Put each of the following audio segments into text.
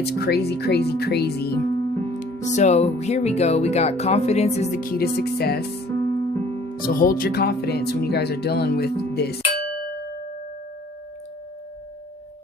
It's crazy, crazy, crazy. So here we go. We got confidence is the key to success. So hold your confidence when you guys are dealing with this.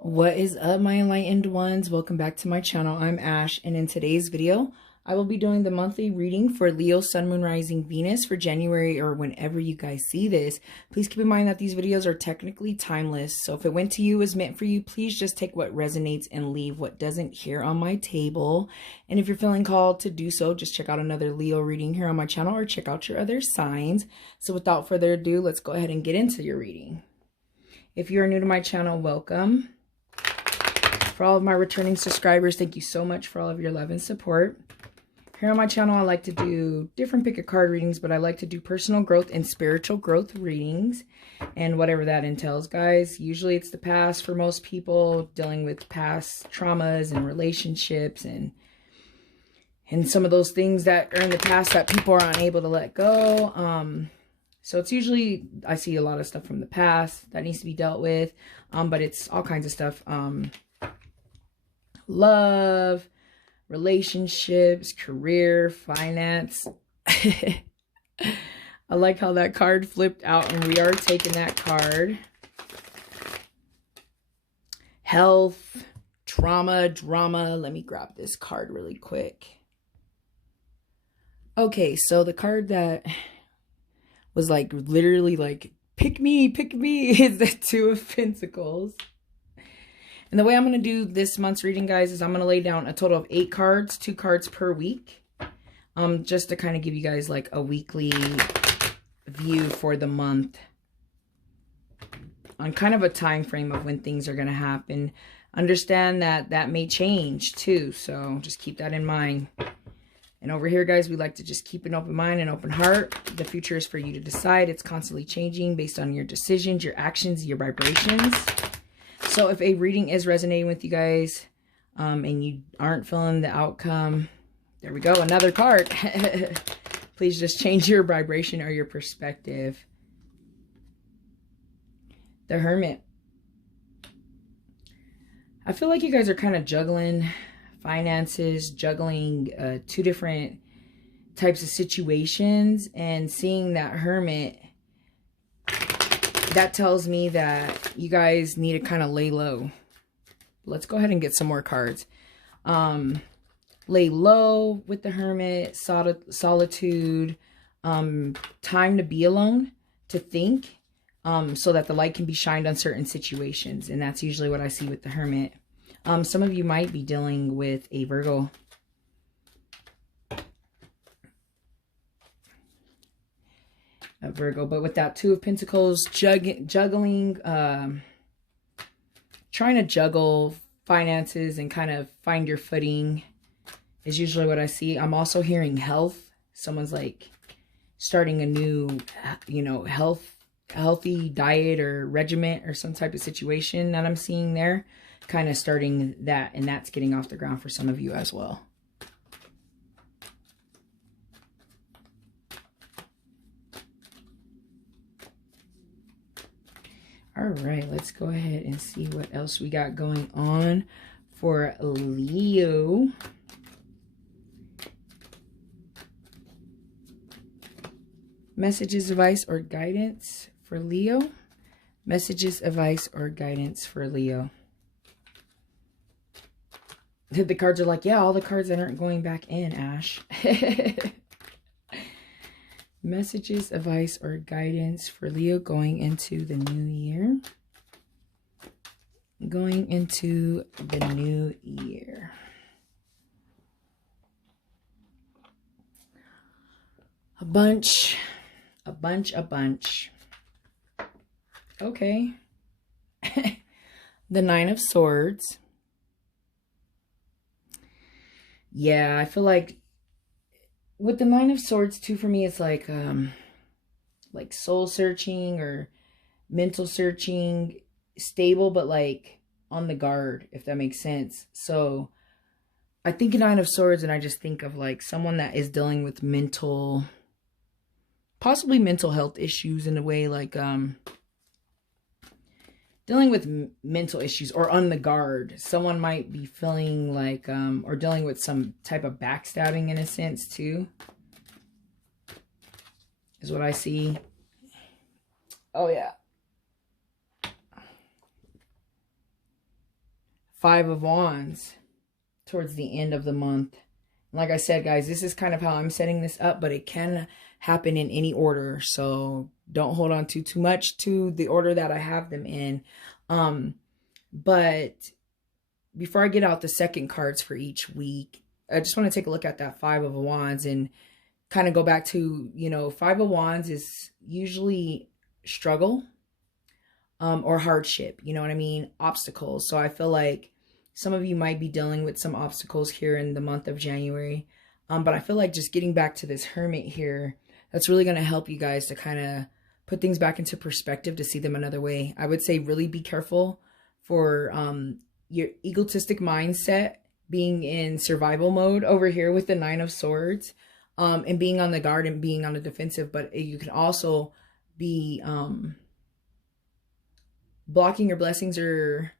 What is up, my enlightened ones? Welcome back to my channel. I'm Ash, and in today's video, I will be doing the monthly reading for Leo, Sun, Moon, Rising, Venus for January, or whenever you guys see this. Please keep in mind that these videos are technically timeless, so if it went to you, is meant for you, please just take what resonates and leave what doesn't here on my table. And if you're feeling called to do so, just check out another Leo reading here on my channel, or check out your other signs. So without further ado, let's go ahead and get into your reading. If you are new to my channel, welcome. For all of my returning subscribers, thank you so much for all of your love and support. Here on my channel, I like to do different pick a card readings, but I like to do personal growth and spiritual growth readings, and whatever that entails, guys. Usually it's the past for most people, dealing with past traumas and relationships and some of those things that are in the past that people are unable to let go. So it's usually, I see a lot of stuff from the past that needs to be dealt with, but it's all kinds of stuff. Love, relationships, career, finance. I like how that card flipped out, and we are taking that card. Health, trauma, drama. Let me grab this card really quick. Okay, so the card that was like literally like pick me is the Two of Pentacles. And the way I'm going to do this month's reading, guys, is I'm going to lay down a total of 8 cards, 2 cards per week. Just to kind of give you guys like a weekly view for the month. On kind of a time frame of when things are going to happen. Understand that that may change too. So just keep that in mind. And over here, guys, we like to just keep an open mind and open heart. The future is for you to decide. It's constantly changing based on your decisions, your actions, your vibrations. So if a reading is resonating with you guys, and you aren't feeling the outcome, there we go, another card. Please just change your vibration or your perspective. The Hermit. I feel like you guys are kind of juggling finances, juggling 2 different types of situations, and seeing that Hermit, that tells me that you guys need to kind of lay low. Let's go ahead and get some more cards. Lay low with the Hermit, solitude, time to be alone, to think, so that the light can be shined on certain situations. And that's usually what I see with the Hermit. Some of you might be dealing with a Virgo. But with that Two of Pentacles, juggling, trying to juggle finances and kind of find your footing is usually what I see. I'm also hearing health. Someone's like starting a new, healthy diet or regiment or some type of situation that I'm seeing there. Kind of starting that, and that's getting off the ground for some of you as well. All right, let's go ahead and see what else we got going on for Leo. Messages, advice, or guidance for Leo. Messages, advice, or guidance for Leo. The cards are like, yeah, all the cards that aren't going back in, Ash. Messages, advice, or guidance for Leo going into the new year. Going into the new year. A bunch. Okay. The Nine of Swords. Yeah, I feel like with the Nine of Swords too, for me, it's like soul searching or mental searching, stable, but like on the guard, if that makes sense. So I think Nine of Swords, and I just think of like someone that is dealing with possibly mental health issues in a way, like dealing with mental issues or on the guard. Someone might be feeling like, or dealing with some type of backstabbing in a sense too, is what I see. Oh yeah. 5 of Wands towards the end of the month. Like I said, guys, this is kind of how I'm setting this up, but it can happen in any order. So don't hold on to too much to the order that I have them in. But before I get out the second cards for each week, I just want to take a look at that 5 of Wands and kind of go back to, you know, 5 of Wands is usually struggle, or hardship, you know what I mean? Obstacles. So I feel like some of you might be dealing with some obstacles here in the month of January. But I feel like just getting back to this Hermit here, that's really going to help you guys to kind of put things back into perspective, to see them another way. I would say really be careful for your egotistic mindset being in survival mode over here with the 9 of Swords, and being on the guard and being on the defensive. But you can also be blocking your blessings, or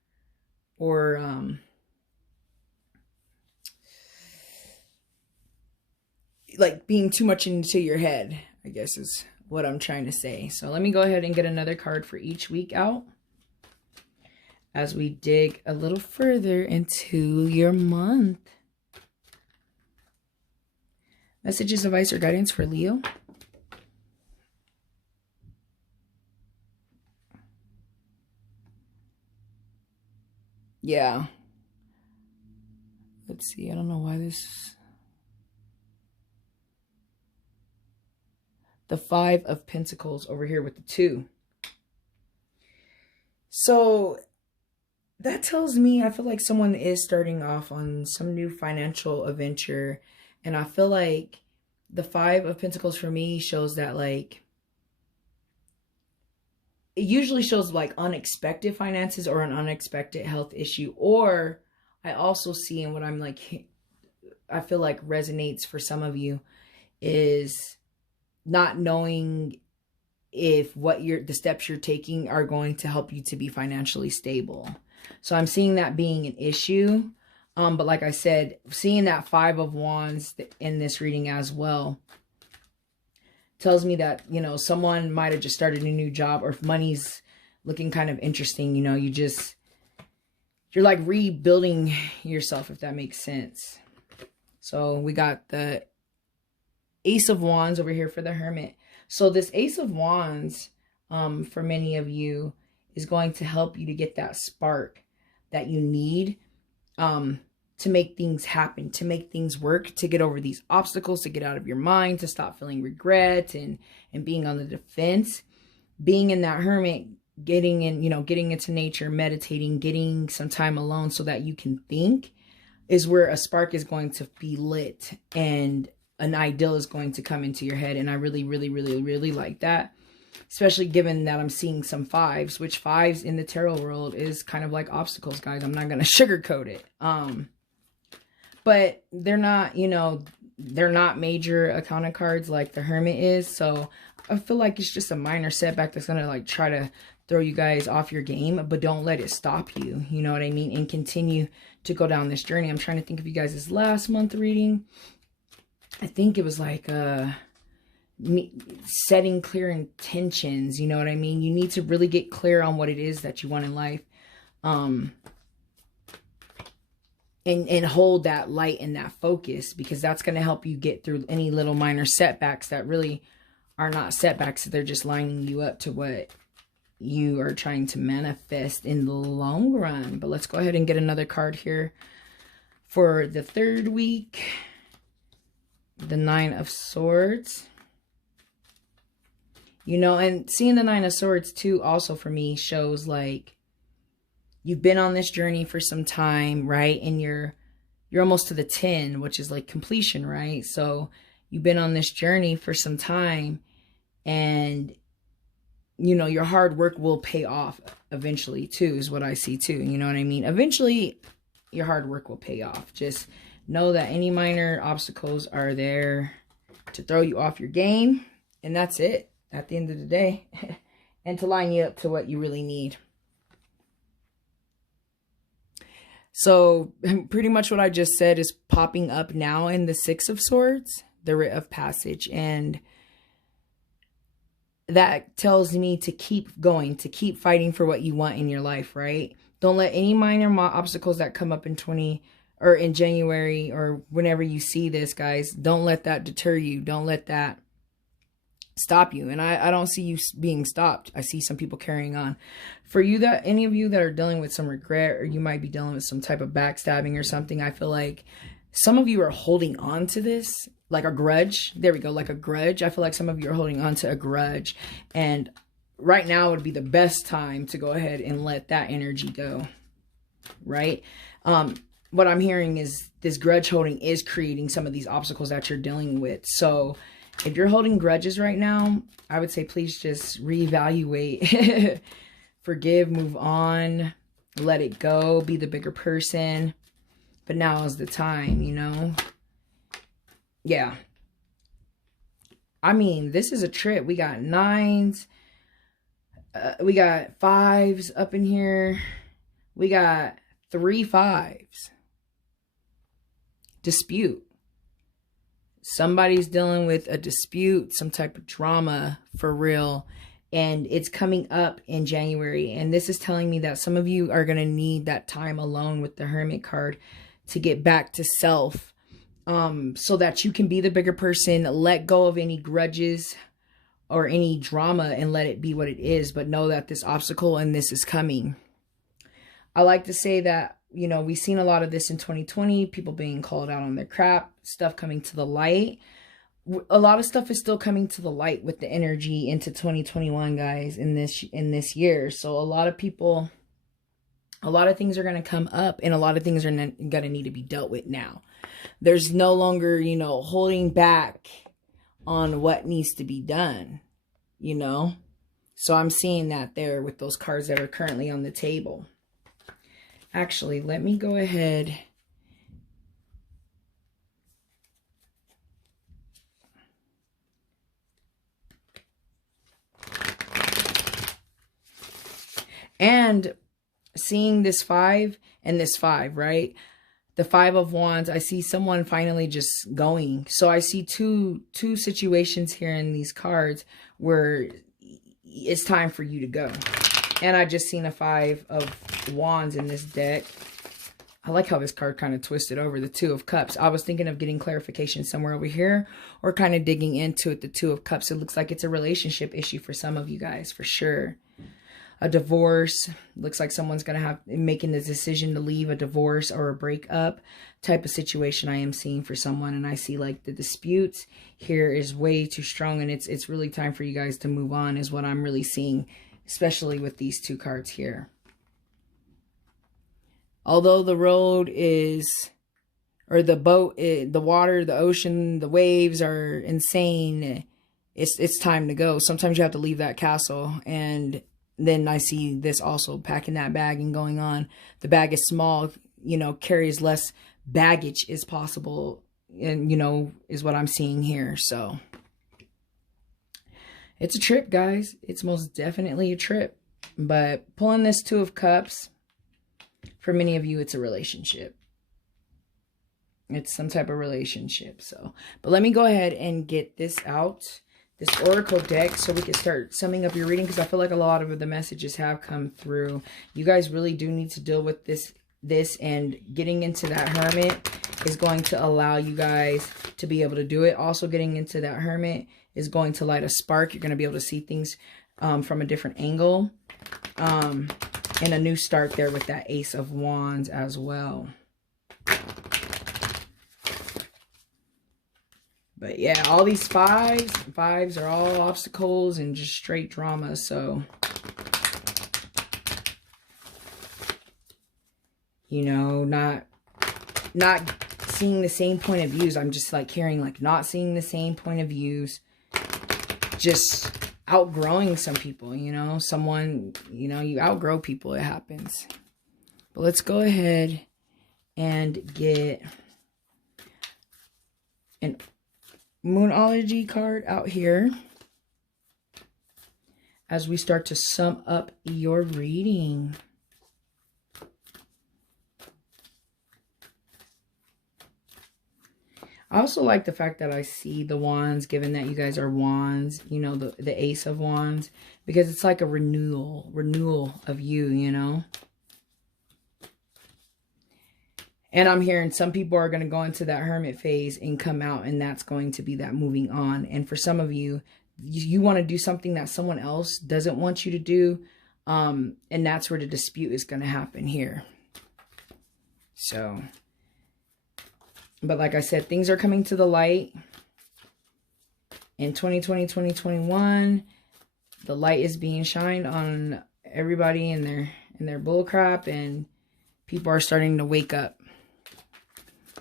like being too much into your head, I guess is what I'm trying to say. So let me go ahead and get another card for each week out as we dig a little further into your month. Messages, advice, or guidance for Leo. Yeah. Let's see. I don't know why this... The 5 of Pentacles over here with the 2. So that tells me, I feel like someone is starting off on some new financial adventure. And I feel like the 5 of Pentacles for me shows that, like, it usually shows like unexpected finances or an unexpected health issue. Or I also see, and what I'm like, I feel like resonates for some of you, is not knowing if the steps you're taking are going to help you to be financially stable. So I'm seeing that being an issue. But like I said, seeing that 5 of Wands in this reading as well tells me that, you know, someone might have just started a new job, or if money's looking kind of interesting, you know, you're like rebuilding yourself, if that makes sense. So we got the Ace of Wands over here for the Hermit. So this Ace of Wands, for many of you, is going to help you to get that spark that you need to make things happen, to make things work, to get over these obstacles, to get out of your mind, to stop feeling regret and being on the defense. Being in that Hermit, getting into nature, meditating, getting some time alone so that you can think, is where a spark is going to be lit and an ideal is going to come into your head. And I really, really, really, really like that. Especially given that I'm seeing some 5s, which 5s in the tarot world is kind of like obstacles, guys. I'm not going to sugarcoat it. But they're not, you know, they're not major accounting cards like the Hermit is. So I feel like it's just a minor setback that's going to like try to throw you guys off your game, but don't let it stop you. You know what I mean? And continue to go down this journey. I'm trying to think of you guys' last month reading. I think it was like setting clear intentions. You know what I mean? You need to really get clear on what it is that you want in life. And hold that light and that focus, because that's going to help you get through any little minor setbacks that really are not setbacks. They're just lining you up to what you are trying to manifest in the long run. But let's go ahead and get another card here for the 3rd week. The 9 of Swords. You know, and seeing the 9 of Swords too also for me shows like you've been on this journey for some time, right? And you're almost to the 10, which is like completion, right? So you've been on this journey for some time, and you know, your hard work will pay off eventually too, is what I see too. You know what I mean? Eventually your hard work will pay off. Just know that any minor obstacles are there to throw you off your game, and that's it at the end of the day, and to line you up to what you really need. So pretty much what I just said is popping up now in the Six of Swords, the Writ of Passage. And that tells me to keep going, to keep fighting for what you want in your life, right? Don't let any minor obstacles that come up in January or whenever you see this, guys, don't let that deter you. Don't let that stop you. And I don't see you being stopped. I see some people carrying on. For you, that any of you that are dealing with some regret, or you might be dealing with some type of backstabbing or something, I feel like some of you are holding on to this like a grudge. There we go, like a grudge. I feel like some of you are holding on to a grudge, and right now would be the best time to go ahead and let that energy go, right? What I'm hearing is this grudge holding is creating some of these obstacles that you're dealing with. So if you're holding grudges right now, I would say please just reevaluate, forgive, move on, let it go, be the bigger person. But now is the time, you know? Yeah. I mean, this is a trip. We got 9s. We got 5s up in here. We got 3 5s. Dispute. Somebody's dealing with a dispute, some type of drama for real. And it's coming up in January. And this is telling me that some of you are going to need that time alone with the Hermit card to get back to self. So that you can be the bigger person, let go of any grudges or any drama and let it be what it is. But know that this obstacle and this is coming. I like to say that, you know, we've seen a lot of this in 2020, people being called out on their crap, stuff coming to the light. A lot of stuff is still coming to the light with the energy into 2021, guys, in this year. So a lot of people, a lot of things are going to come up, and a lot of things are going to need to be dealt with now. There's no longer, you know, holding back on what needs to be done, you know. So I'm seeing that there with those cards that are currently on the table. Actually, let me go ahead. And seeing this 5 and this 5, right? The 5 of Wands, I see someone finally just going. So I see two situations here in these cards where it's time for you to go. And I just seen a 5 of Wands in this deck. I like how this card kind of twisted over, the 2 of Cups. I was thinking of getting clarification somewhere over here or kind of digging into it, the 2 of Cups. It looks like it's a relationship issue for some of you guys, for sure. A divorce. Looks like someone's going to have making the decision to leave, a divorce or a breakup type of situation I am seeing for someone. And I see like the disputes here is way too strong, and it's really time for you guys to move on is what I'm really seeing, especially with these 2 cards here. Although the road is, or the boat, the water, the ocean, the waves are insane, it's time to go. Sometimes you have to leave that castle. And then I see this also, packing that bag and going on. The bag is small, you know, carries less baggage as possible, and, you know, is what I'm seeing here. So it's a trip, guys. It's most definitely a trip. But pulling this 2 of Cups, for many of you, it's a relationship. It's some type of relationship. So, but let me go ahead and get this out, this Oracle deck, so we can start summing up your reading, because I feel like a lot of the messages have come through. You guys really do need to deal with this, and getting into that Hermit is going to allow you guys to be able to do it. Also, getting into that Hermit is going to light a spark. You're going to be able to see things from a different angle. And a new start there with that Ace of Wands as well. But yeah, all these fives are all obstacles and just straight drama. So, you know, not seeing the same point of views. I'm just like hearing like not seeing the same point of views. Just outgrowing some people, you know, someone, you know, you outgrow people, it happens. But let's go ahead and get an Moonology card out here as we start to sum up your reading. I also like the fact that I see the wands, given that you guys are wands, you know, the Ace of Wands, because it's like a renewal of you, you know. And I'm hearing some people are going to go into that hermit phase and come out, and that's going to be that moving on. And for some of you, you want to do something that someone else doesn't want you to do. And that's where the dispute is going to happen here. So, but like I said, things are coming to the light. In 2020, 2021, the light is being shined on everybody in their bullcrap, and people are starting to wake up.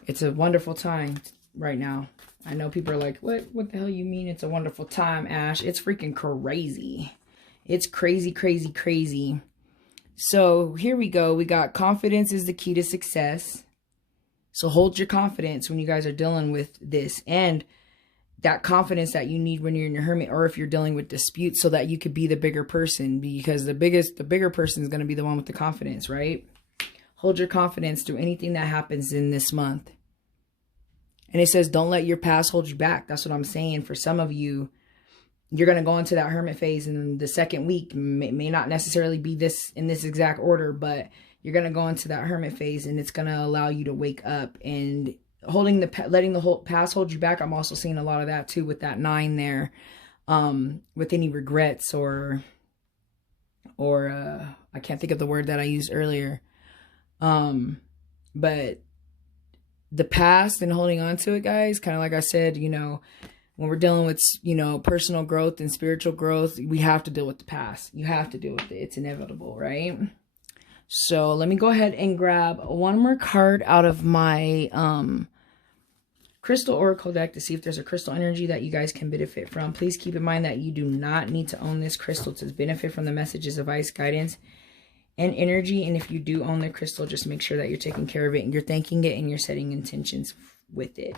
It's a wonderful time right now. I know people are like, what the hell you mean it's a wonderful time, Ash? It's freaking crazy. It's crazy, crazy, crazy. So here we go. We got confidence is the key to success. So hold your confidence when you guys are dealing with this, and that confidence that you need when you're in your hermit, or if you're dealing with disputes, so that you could be the bigger person, because the bigger person is going to be the one with the confidence, right? Hold your confidence through anything that happens in this month. And it says, don't let your past hold you back. That's what I'm saying. For some of you, you're going to go into that hermit phase, and the second week may not necessarily be this in this exact order, but you're going to go into that hermit phase, and it's going to allow you to wake up and letting the whole past hold you back. I'm also seeing a lot of that too with that 9 there, with any regrets or I can't think of the word that I used earlier. But the past and holding on to it, guys, kind of like I said, you know, when we're dealing with, you know, personal growth and spiritual growth, we have to deal with the past. You have to deal with it. It's inevitable, right? So let me go ahead and grab one more card out of my crystal oracle deck to see if there's a crystal energy that you guys can benefit from. Please keep in mind that you do not need to own this crystal to benefit from the messages, advice, guidance, and energy. And if you do own the crystal, just make sure that you're taking care of it and you're thanking it and you're setting intentions with it.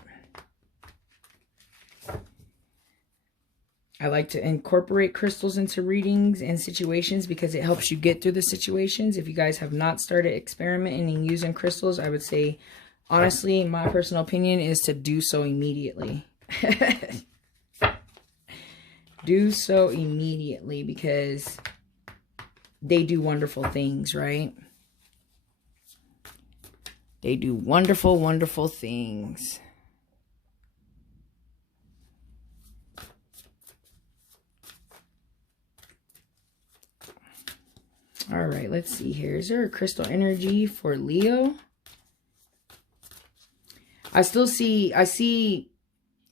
I like to incorporate crystals into readings and situations because it helps you get through the situations. If you guys have not started experimenting and using crystals, I would say, honestly, my personal opinion is to do so immediately. Do so immediately, because they do wonderful things, right? They do wonderful, wonderful things. All right, let's see here. Is there a crystal energy for Leo? I see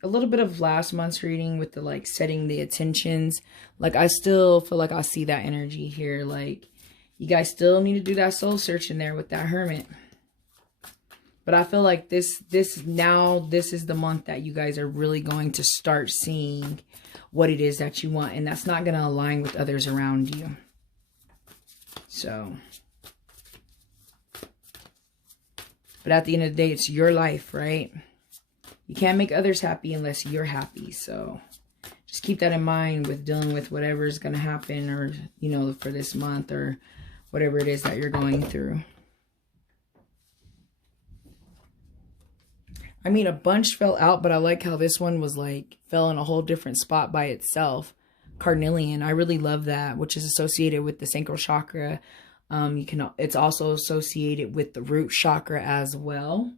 a little bit of last month's reading with the like setting the intentions. Like I still feel like I see that energy here. Like you guys still need to do that soul searching there with that hermit. But I feel like this is the month that you guys are really going to start seeing what it is that you want, and that's not going to align with others around you. So, but at the end of the day, it's your life, right? You can't make others happy unless you're happy. So just keep that in mind with dealing with whatever is going to happen, or, you know, for this month or whatever it is that you're going through. I mean, a bunch fell out, but I like how this one was like, fell in a whole different spot by itself. Carnelian, I really love that, which is associated with the sacral chakra. It's also associated with the root chakra as well.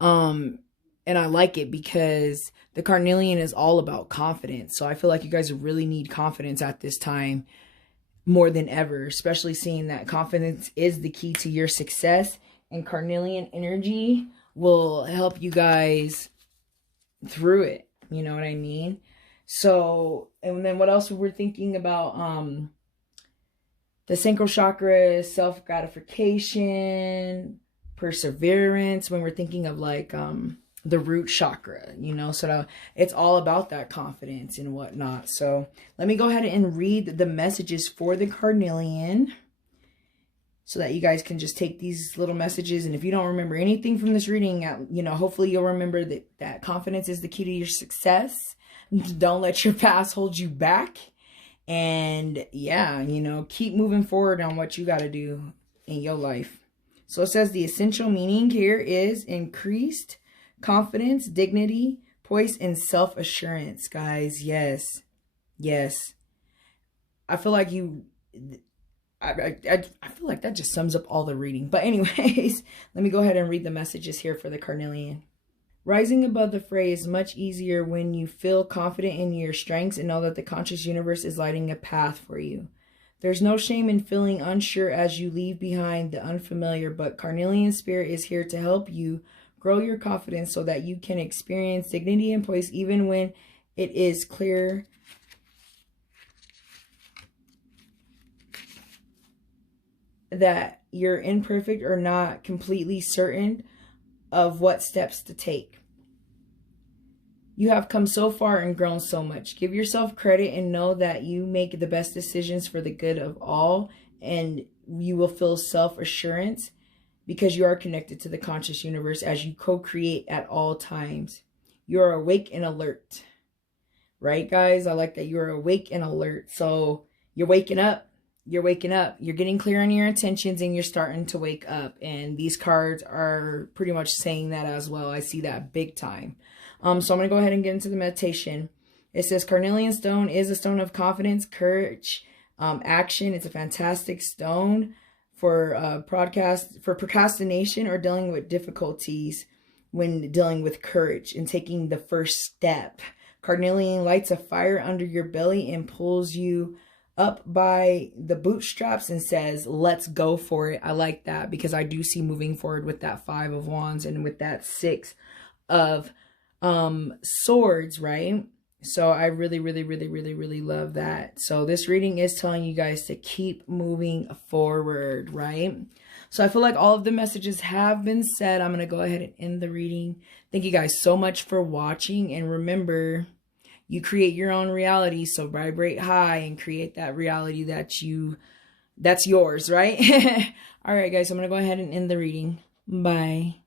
And I like it because the carnelian is all about confidence. So I feel like you guys really need confidence at this time more than ever, especially seeing that confidence is the key to your success, and carnelian energy will help you guys through it. You know what I mean? So, and then what else we were thinking about, the sacral chakra, self-gratification, perseverance, when we're thinking of like, the root chakra, you know, so it's all about that confidence and whatnot. So let me go ahead and read the messages for the carnelian so that you guys can just take these little messages. And if you don't remember anything from this reading, you know, hopefully you'll remember that confidence is the key to your success. Don't let your past hold you back. And yeah, you know, keep moving forward on what you got to do in your life. So it says the essential meaning here is increased confidence, dignity, poise, and self-assurance, guys. Yes. Yes. I feel like I feel like that just sums up all the reading. But anyways, let me go ahead and read the messages here for the carnelian. Rising above the fray is much easier when you feel confident in your strengths and know that the conscious universe is lighting a path for you. There's no shame in feeling unsure as you leave behind the unfamiliar, but carnelian spirit is here to help you grow your confidence so that you can experience dignity and poise even when it is clear that you're imperfect or not completely certain of what steps to take. You have come so far and grown so much. Give yourself credit and know that you make the best decisions for the good of all, and you will feel self-assurance because you are connected to the conscious universe as you co-create at all times. You are awake and alert. Right, guys? I like that you are awake and alert. So you're waking up. You're waking up. You're getting clear on your intentions and you're starting to wake up. And these cards are pretty much saying that as well. I see that big time. So I'm going to go ahead and get into the meditation. It says carnelian stone is a stone of confidence, courage, action. It's a fantastic stone for procrastination or dealing with difficulties when dealing with courage and taking the first step. Carnelian lights a fire under your belly and pulls you up by the bootstraps and says, let's go for it. I like that because I do see moving forward with that 5 of wands and with that 6 of swords, right? So I really love that. So this reading is telling you guys to keep moving forward, right? So I feel like all of the messages have been said. I'm going to go ahead and end the reading. Thank you guys so much for watching. And remember, you create your own reality. So vibrate high and create that reality that's yours, right? All right, guys, I'm going to go ahead and end the reading. Bye.